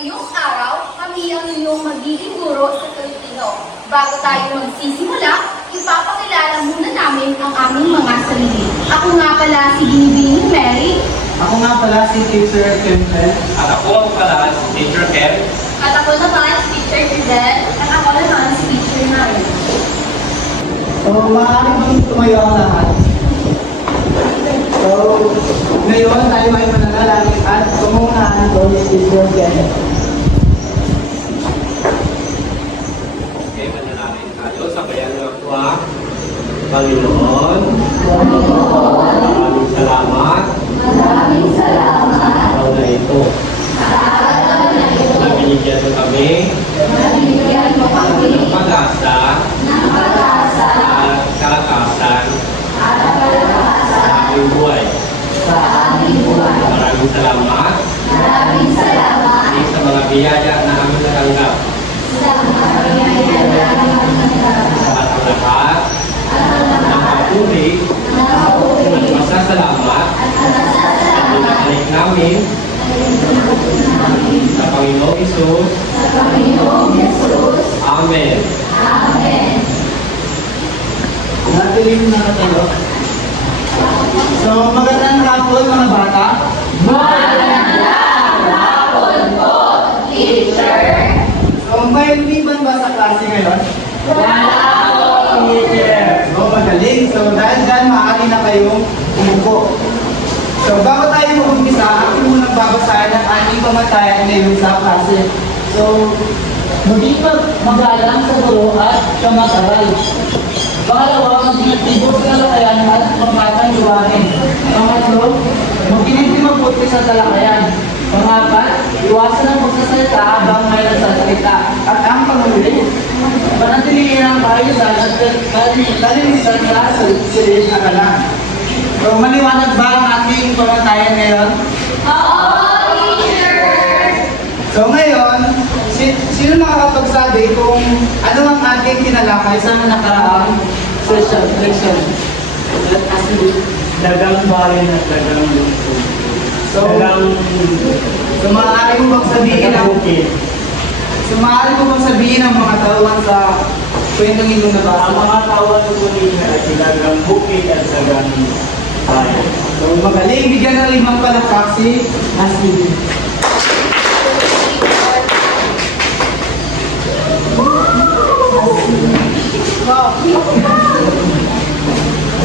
Ngayong araw, kami ang inyong magiging guro sa Filipino. Bago tayo magsisimula, ipapakilala muna namin ang aming mga sarili. Ako nga pala si Binibining Mary. Ako nga pala si Teacher Kemper. At ako ang pala si Teacher Kev. At ako naman si Teacher Giselle. At ako naman si Teacher Mary. So, maaari bang tumayo ang lahat? So, ngayon tayo ay mananalangin at tumungahan ko si Teacher Kemper. Okay, manalangin tayo. Sabayan ng ako. Panginoon, maraming salamat. Maraming salamat. Araw na ito. Na binigyan mo kami Nabigyan mo kami ng pag-asa ng pag-asa at kalakasan at kalakasan sa aming buhay. sa aming buhay. Maraming salamat Maraming salamat sa mga biyaya na aming natanggap. sa mga biyaya na aming At ang lahat ng papuri na at masasalamat at pinakalik namin sa Panginoong Isus. sa Panginoong Jesus. Amen. Amen. Natilim na tayo. So, magandang hapon mga bata. Magandang hapon po, teacher. So, may liban ba sa klase ngayon? Wala po, teacher. So, magaling. So, dahil dyan, maaari na kayong umupo. So, bago tayo mag-umpisa, akin munang babasahin ang ating pamatayan ngayon sa klase. So, Maging magalang sa guro at sa mag-aral. Pangalawa, maging aktibo sa talakayan at pangkatang iwanin. Pangatlo, maging mabuti sa talakayan. Pangapat, iwasan ang magsasalita habang may nagsasalita. at ang panghuli, Panatilihin ang kaayusan at kalinisan sa silis na ka lang. So, maliwanag ba ang ating pamatayan ngayon? Oo, teacher. So, ngayon, sino makakapagsabi kung ano ang ating tinalakay sa nakaraang leksyon. Dagang bayan at dagang lungsod. So, maaari mo bang sabihin ang mga tauhan sa kwentong inyong Ang nabasa? mga tawag ko nila ay dagang bukid at dagang bayan. So, magaling, bigyan ng 5 palakpak si Asli.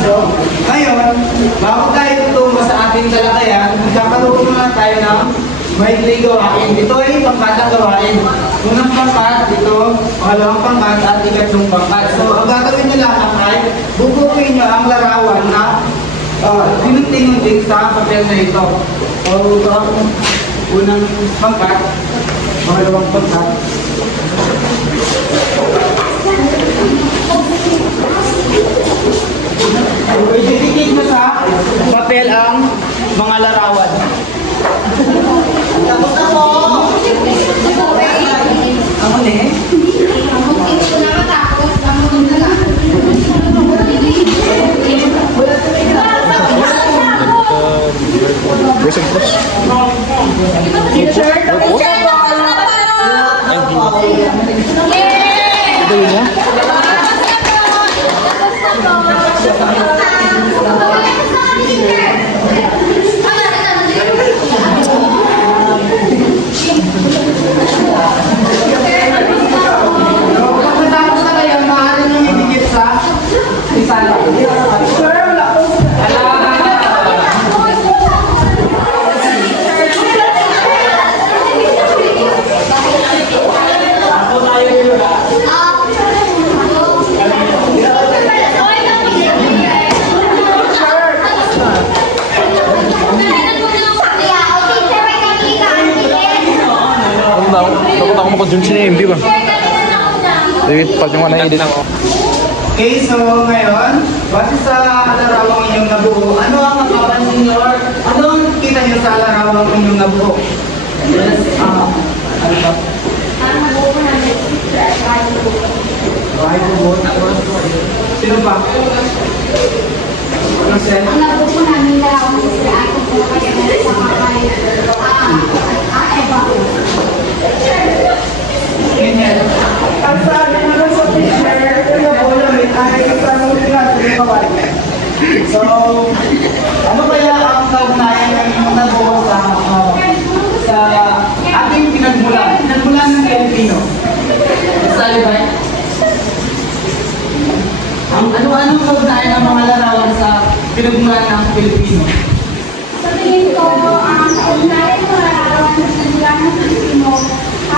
So, ngayon, bago tayo tutungo sa ating talakayan, magkakaroon muna tayo ng maikling gawain. Ito ay pangkatang gawain. Unang pangkat, ito, pangalawang pangkat, at ikatlong pangkat. So, ang gagawin nyo lang ay, bubukuin nyo ang larawan na tinunting sa papel na ito. So, ito ang unang pangkat, pangalawang pangkat. I-dedicate mo sa papel ang mga larawan. Tapos na po! Ang huli? Hindi ko na matakot. Ang mga Teacher, Pagkatapos na kayo, maaari nyo idikit sa isala. Sir, wala po. Ako tayo yun. Takot ako makadun siya MB ba? David, pag yung na edit. Okay, so ngayon, base sa larawang inyong nabuo, ano ang mapapansin nyo or ano ang kita nyo sa larawang inyong nabuo? Yes, ano ba? Bahay bubot. Sino pa? Ano siya? Ang nabuo po namin larawan sa sila ating po kaya sa mga Eva.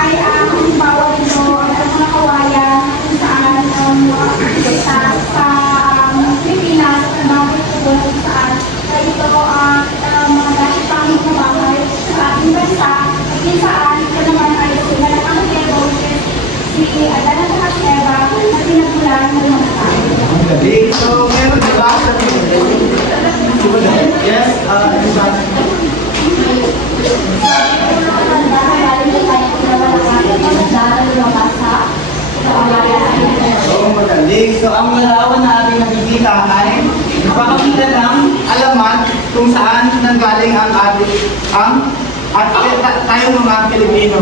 ay halimbawa nito ang mga kawayan kung saan sa Pilipinas umabot po kung saan ito mga dati pangit na bahay sa ating bansa kung saan ito naman ay sila ang Eva si Adana at Eva na pinagmulan ng mga tao. Galing. So, meron na ba sa Yes, Oo, magaling. So, ang larawan na ating nakikita ay nagpapakita ng alamat kung saan nanggaling ang ating tayo mga Pilipino.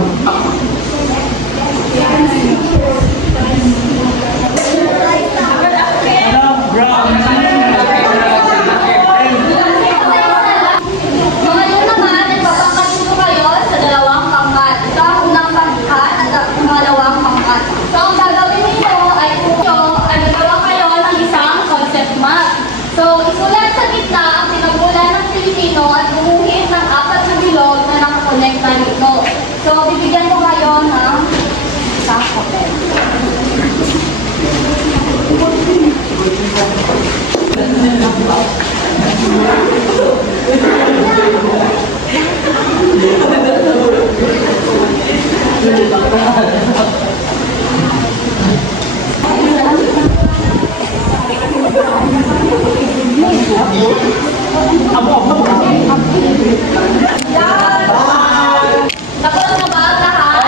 Mga yun naman, nagpapangkat ko kayo sa dalawang pangkat. Ito ang unang pangkat at ang pangalawang pangkat. So, ang gagawin ninyo ay nagawa kayo ng isang concept map. So, isulat sa gitna ang pinagmulan ng Pilipino at bumuhin ng 4 na bilog na nakakonekta nito. So, bibigyan ko kayo ng isang papel. Tapos na ba ang lahat?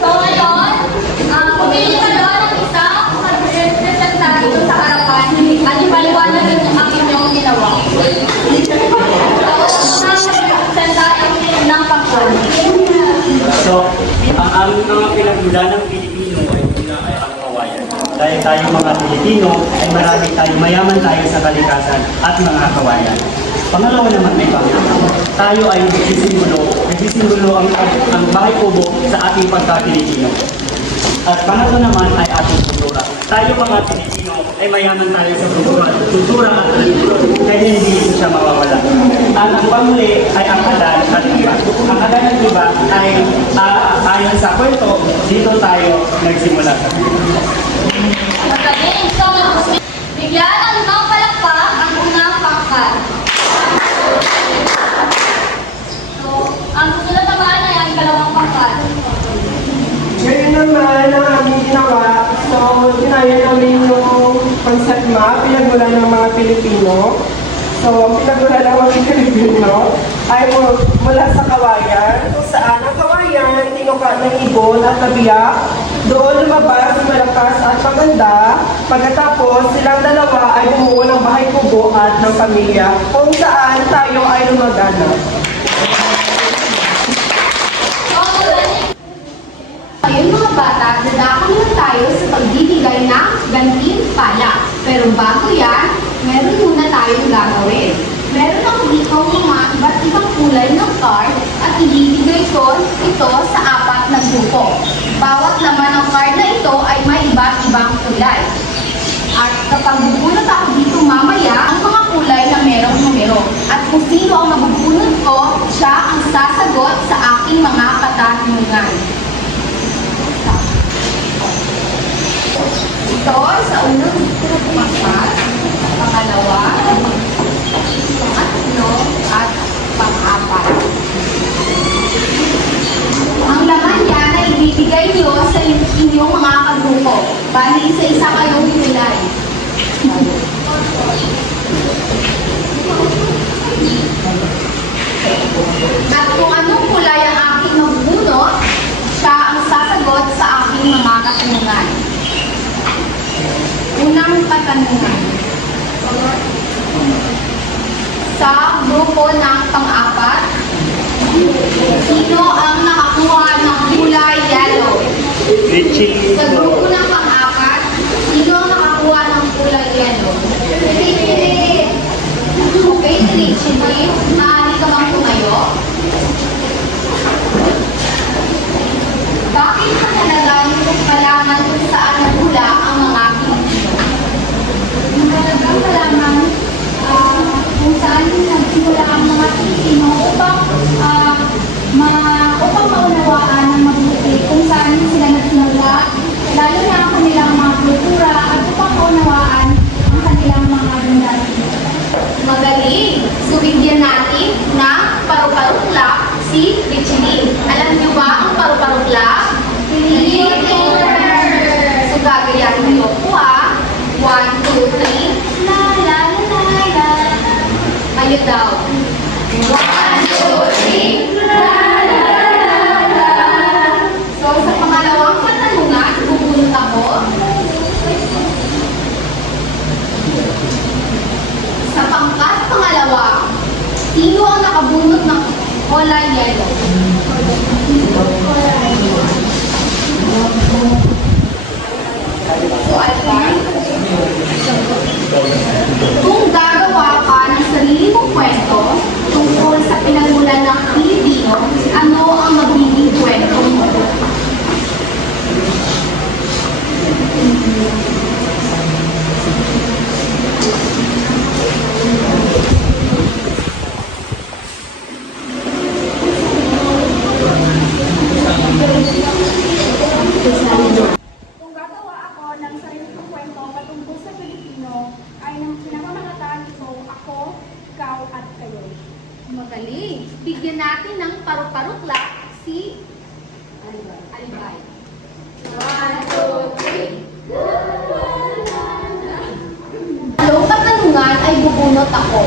So ngayon, pumili ka doon ng isang mag-representa dito sa harapan at ipaliwanag ang inyong ginawa. Tapos ang mag-representa ng pangkat. So, ang aming mga pinagmula ng Pilipino ay ang kawayan. Dahil tayo mga Pilipino ay marami tayo, mayaman tayo sa kalikasan at mga kawayan. Pangalawa naman ay pangalawa. Tayo ay nagsisimbolo ang bahay kubo sa ating pagka-Pilipino. At pangatlo naman ay ating kultura. Tayo mga Pilipino ay mayaman tayo sa kultura at tradisyon, kaya hindi ito siya mawawala. Ang panghuli ay ang adan at iba. Ang adan at iba ay ayon sa kwento, dito tayo nagsimula. Magaling. So, bigyan ng limang palakpak ang unang pangkat. So, ang susunod naman ay ang ikalawang pangkat. Ngayon naman ang aming ginawa, so ginaya namin yung concept map, pinagmula ng mga Pilipino. So, ang pinagmula ng mga Pilipino ay mula sa kawayan, kung saan ang kawayan, tinuka ng ibon at nabiyak, doon lumabas, malakas at maganda. Pagkatapos, silang dalawa ay bumuo ng bahay kubo at ng pamilya, kung saan tayo ay lumagana. Ngayon mga bata, dadako na tayo sa pagbibigay ng gantimpala. Pero bago yan, meron muna tayong gagawin. Meron ako dito mga iba't ibang kulay ng card at ibibigay ko ito sa 4 na grupo. Bawat laman ng card na ito ay may iba't ibang kulay. At kapag bubunot ako dito mamaya, ang mga kulay na merong numero. At kung sino ang mabubunot ko, siya ang sasagot sa aking mga katanungan. Ito sa unang pangkat, pangalawa, pangatlo, at pang-4. Ang laman niyan ay ibibigay niyo sa inyong mga kagrupo. Bali, isa-isa kayong kulay. At kung anong kulay ang aking mabubunot, siya ang sasagot sa aking mga katanungan. Unang katanungan. Sa grupo ng pang-4, sino ang nakakuha ng kulay yellow? Richie, Sa grupo ng pang-4, sino ang nakakuha ng kulay yellow? Okay, Richie, maaari ka bang tumayo? Bakit mahalaga nitong malaman kung saan nagmula ang mga Pilipino? Mahalagang malaman kung saan nagsimula ang mga Pilipino upang So, bigyan natin ng paru-paruklap si Richie. Alam niyo ba ang paru-paruklap? So, gagayahin niyo po 1, 2, 3. La la la la la. Ayun daw. 1, 2, 3. La la la la. So, sa pangalawang katanungan, bubunot ako. Sa pangkat pangalawa, sino ang nakabunot ng kulay yellow? So, Alvin, kung gagawa ka ng sarili mong kwento tungkol sa pinagmulan ng Pilipino, ano ang magiging kwento mo? Kung gagawa ako ng sarili kong kwento patungkol sa Pilipino, ay ng pinamamalataan ko ako, ikaw, at kayo. Magaling. Bigyan natin ng paru-paruklap si Alibay. 1, 2, 3. Dalawang katanungan ay bubunot ako.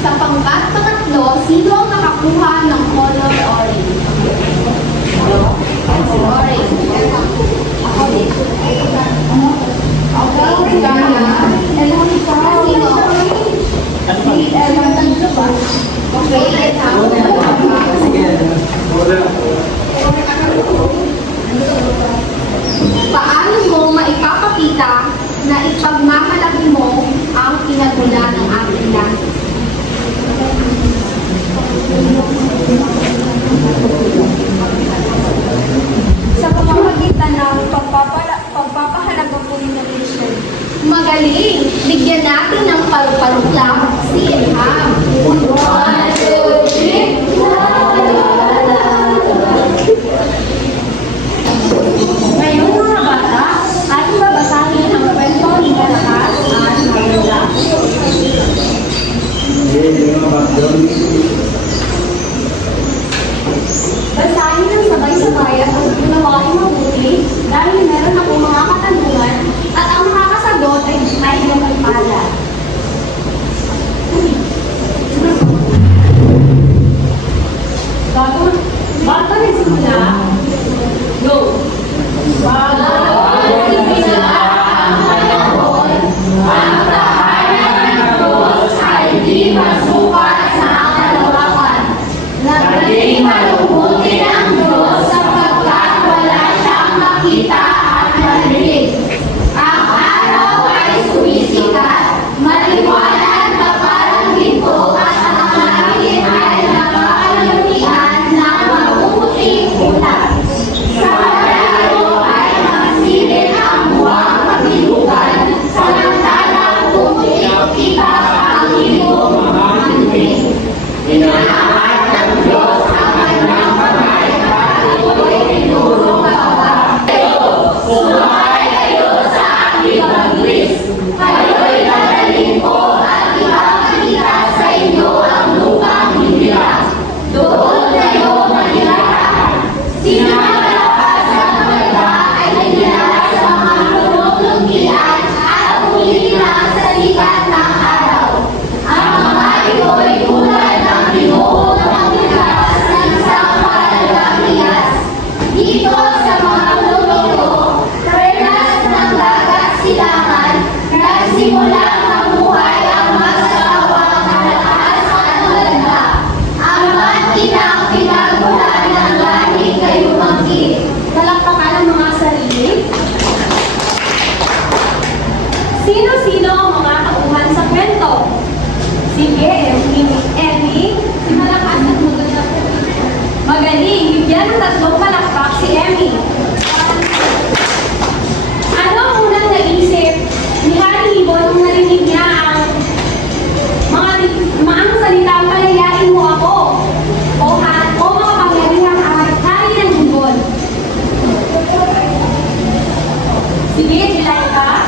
Sa pangkat pangatlo, sino ang nakakuha ng color orange? Orange. Ako din. Paano mo maipapakita na ipagmamalaki mo ang pinagmula ng ating lahat? Sa pamamagitan ng pagpapahalaga po ni Nation. Magaling! Bigyan natin ng paru-paruklap si Ilham. 1, 2, 3. Ngayon mga bata, ating babasahin ang kwento ni Malakas at Maganda. Basahin ng sabay-sabay at unawain mabuti dahil meron akong mga katanungan at ang makakasagot ay magpala. Bago nagsimula, go! Bago nagsimula ang panahon, ang tahanan ng Diyos ay di masukat sa kalawakan. Naging malungkutin ang Diyos sapagkat wala siyang makita at marinig. Ang araw ay sumisikat, maliwanag na parang ginto at ang langit ay nakakalamihan ng mapuputing ulan. Sa malayo ay magsilid ang buwang kabilugan, samantalang pumutik-kita ang iyong mga lumin. Inaangat ng Diyos ang kanyang kamay para ito'y tinuro bawat kayo. Sumakay kayo sa aking pagwis. Kayo'y dadalhin ko at ipapakita sa inyo ang lupang hinirang. Doon kayo manirahan. Sina Malakas at Maganda ay nagilala sa mga lulong-lungkian at umiilang sa sikat ng araw. Ang mga ito'y tulad ng binuo ng pagkakas ng isang mahalagang tigas. Dito sa mga lulong ito, perlas ng dagat silangan, nagsimulang mamuhay ang magsasawang Malakas at Maganda. Ang matinang pinagmulan ng lahi kayo magkit. Talakpakan ang mga sarili. Sino-sino ang mga tauhan sa kwento? Sige, Emmy, si Malakas at Maganda. Magaling, bigyan ng 3 palakpak si Emmy. Ano ang unang naisip ni Haribo nung narinig niya ang mga salitang palayain mo ako o makapangyarihang hari ng lingkod? Sige, sila ka.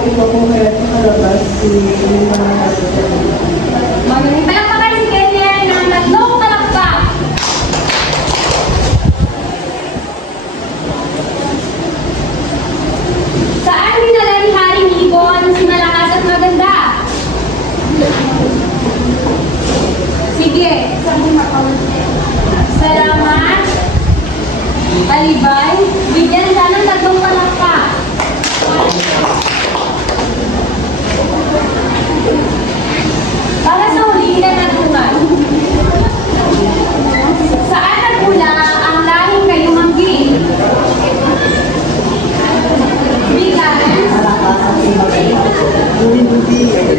ito kung kaya nakalabas si mga Magaling palakpakan si Kenya ng tatlong palakpak. Saan dinala ni Haring Ibon si Malakas at Maganda? Sige, salamat. Alibay, bigyan ka ng tatlong palakpak. Para sa huli na natungan. Saan nagmula ang lahing kayumanggi? Bigaran.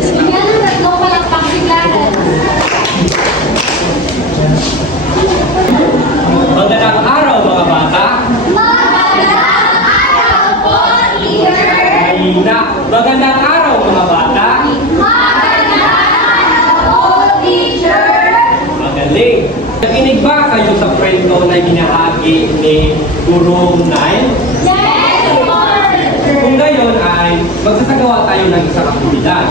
Bigyan ng tatlong palakpak si Bigaran. Magandang araw mga bata. Magandang araw po, teacher! Ayun na. Magandang araw mga bata. Magandang araw po, teacher! Magaling. Nakinig ba kayo sa kwento na binahagi ni Guro Nine? Yes, Lord! Kung gayon ay magsasagawa tayo ng isang aktibidad.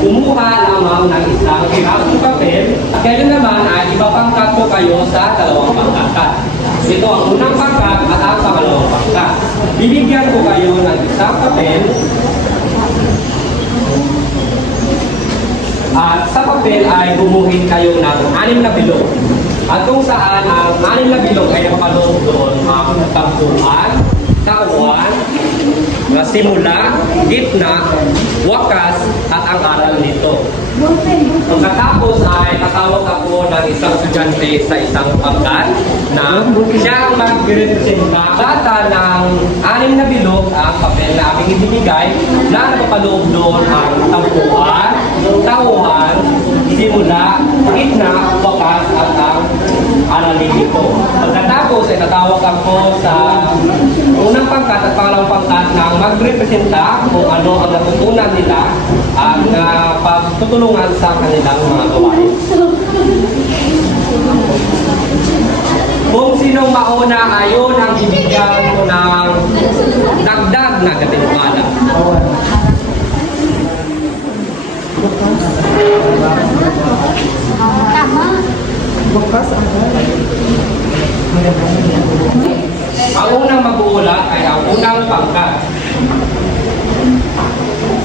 Kumuha lamang ng isang pirasong papel at gayon naman ay ipapangkat ko kayo sa dalawang pangkat. Ito ang unang pangkat at ang pangalawang pangkat. Bibigyan ko kayo ng isang papel at sa papel ay bumuhin kayo ng 6 na bilog. At kung saan ang 6 na bilog ay napapaloob doon ang tampuhan, kawan, na simula, gitna, wakas, at ang aral nito. Pagkatapos ay tatawag ako ng isang estudyante sa isang pangkat na siya ang mag-representa bata ng 6 na bilog ang papel na aming ibinigay na napapaloob doon ang tampuhan, tauhan, simula, gitna, wakas, at ang aralin nito. Pagkatapos ay tatawag ako sa unang pangkat at pangalawang pangkat na magrepresenta kung ano ang natutunan nila ang pagtutulungan sa kanilang mga gawain. Kung sinong mauna ayon ang bibigyan ko ng dagdag na katiwala. Ang unang mag-uulat ay ang unang pangkat.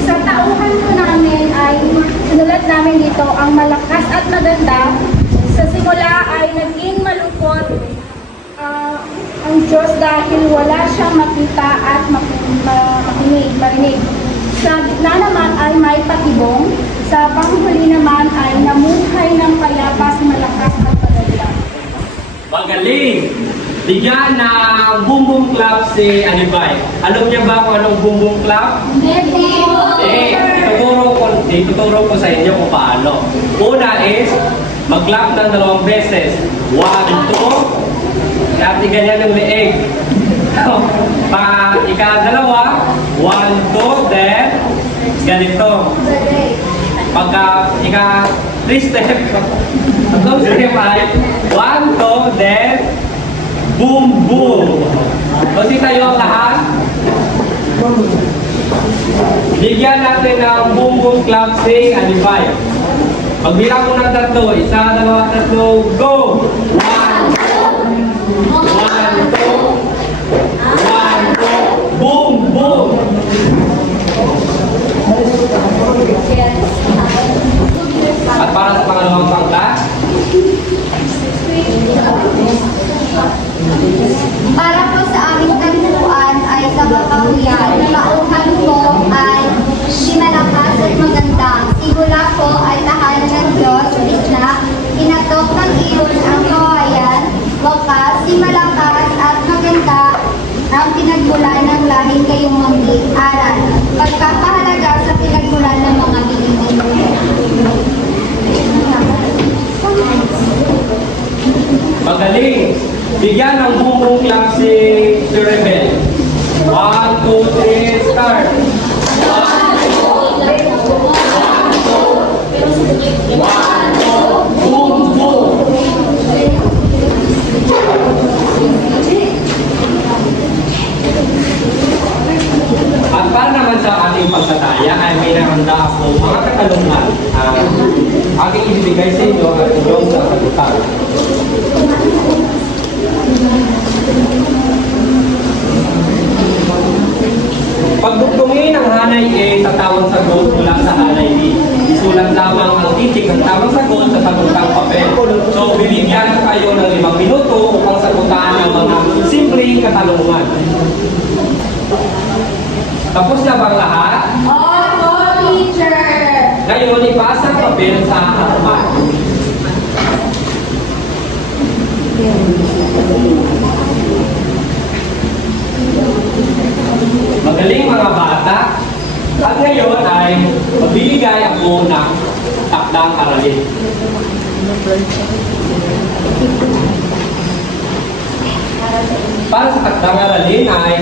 Sa tauhan po namin ay sinulat namin dito ang malakas at maganda. Sa simula ay naging malungkot ang Diyos dahil wala siyang makita at marinig. Sa gitna naman ay may patibong. Sa panghuli naman ay namuhay ng payapa si malakas at maganda. Magaling! Bigyan ng Boom Boom Club si Alibay. Alam niya ba kung anong Boom Boom Club? Tuturo ko sa inyo kung paano. Una is, mag-clap ng 2 beses. 1, 2, at ganyan ng leeg. Ika-2, 1, 2, then, ganito. Pagka, ika-3 step, tatlong step ay, 1, 2, then, boom, boom. Kasi tayo ang lahat. Bigyan natin ng Boom Boom Club si Alibay. Pagbilang ko ng 3, 1, 2, 3, go! 1, 2, 1, 2, boom, boom! At para sa pangalawang pangkat, Para po sa aming tagpuan ay sa kakahuyan, mauhan po ay si malakas at maganda. Simula po ay tahanan ng Diyos, gitna, pinatok ng iyon ang kawayan, wakas, si malakas at maganda, ang pinagmulan ng lahing kayong manggi, aral, pagkakahalaga sa pinagmulan ng mga binibig. magaling! Bigyan ng Boom Boom Club si Sir Rebel. 1, 2, 3, start! 1, 2, boom, boom! At para naman sa ating pagtataya ay may naranda ako mga katanungan aking ibibigay sa inyo at inyong sasagutan. Pagdugtungin ang hanay A sa tamang sagot mula sa hanay B. Isulat lamang ang titik ng tamang sagot sa sagutang papel. So, bibigyan ko kayo ng 5 minuto upang sagutan ang mga simpleng katanungan. Tapos na bang lahat? Opo, teacher! Ngayon, ipasa ang papel sa harapan. Magaling mga bata. At ngayon ay magbibigay ako ng takdang aralin. Para sa takdang aralin ay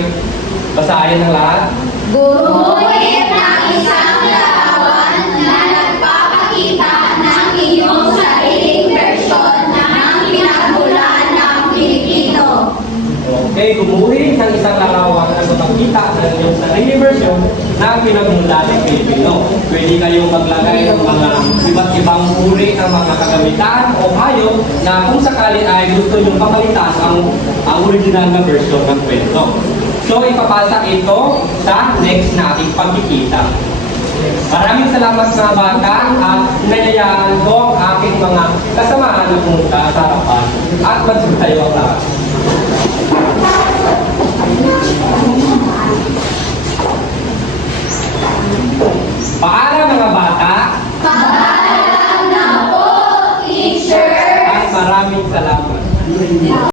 basahin ng lahat. Guhit ng isang larawan na nagpapakita ng iyong sariling versyon ng pinagmulan ng Pilipino. Okay, gumuhin ng isang larawan na magpakita ng iyong sarili version ng pinagmulan ng Pilipino. Pwede kayong maglagay ng mga iba't ibang uri ng mga kagamitan o hayop na kung sakali ay gusto nyo pamalitan ang original na version ng kwento. So, ipapasa ito sa next na ating pagkikita. Maraming salamat mga bata at inayayaan ko ang aking mga kasamahan na pumunta sa harapan at magsitayo ang lahat. Paalam mga bata. Paalam na po, teacher! At maraming salamat.